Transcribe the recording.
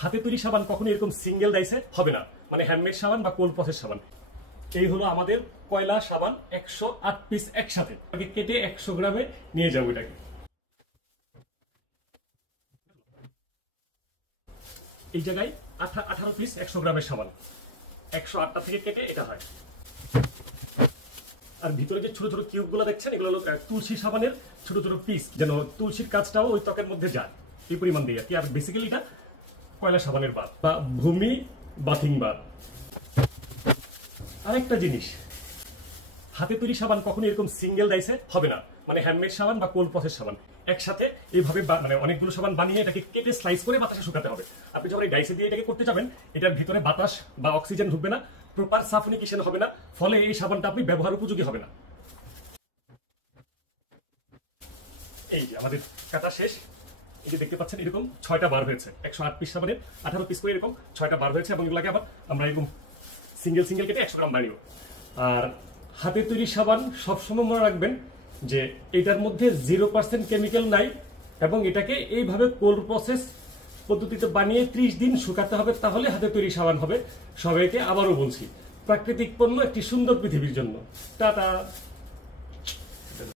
হাতে তৈরি সাবান কখনো এরকম সিঙ্গেল ডাইসে হবে না, মানে হ্যান্ডমেড সাবান বা কোল্ড প্রসেস সাবান। এই হলো আমাদের কয়লা সাবান 108 পিস একসাথে কেটে 100 গ্রামে নিয়ে যাবো এটাকে। এই জায়গায় 18 পিস 100 গ্রামের সাবান 108টা থেকে কেটে এটা হয়। আর ভিতরে যে ছোট ছোট কিউব গুলো দেখছেন এগুলো হলো তুলসী সাবানের ছোট ছোট পিস, যেন তুলসীর কাজটাও ওই ত্বকের মধ্যে যায় এই পরিমাণ দিয়ে আর কি। আর বেসিক্যালি এটা কয়লা সাবানের বাদ বা ভূমি বাথিং বাদ। আরেকটা জিনিস, হাতে তৈরি সাবান কখনো এরকম সিঙ্গেল ডাইসে হবে না, মানে হ্যান্ডমেড সাবান বা কোল্ড প্রসেস সাবান একসাথে এইভাবে মানে অনেকগুলো সাবান বানিয়ে এটাকে কেটে স্লাইস করে বাতাসে শুকাতে হবে। আপনি যখন এই ডাইসে দিয়ে এটাকে করতে যাবেন এটার ভিতরে বাতাস বা অক্সিজেন ঢুকবে না, প্রপার সাফনিকেশন হবে না, ফলে এই সাবানটা আপনি ব্যবহার উপযোগী হবে না। এই যে আমাদের কাটা শেষ, এই যে দেখতে পাচ্ছেন এরকম 6টা বার হয়েছে 108 পিস সাবানের 18 পিস করে এরকম 6টা বার হয়েছে, এবং এগুলোকে আবার আমরা এরকম সিঙ্গেল সিঙ্গেল কেটে 100 গ্রাম বানিয়ে। আর হাতে তৈরি সাবান সবসময় মনে রাখবেন যে এটার মধ্যে 0% কেমিক্যাল নাই, এবং এটাকে এইভাবে কোল্ড প্রসেস পদ্ধতিতে বানিয়ে 30 দিন শুকাতে হবে, তাহলে হাতে তৈরি সাবান হবে। সবাইকে আবারও বলছি, প্রাকৃতিক পণ্য একটি সুন্দর পৃথিবীর জন্য। টাটা।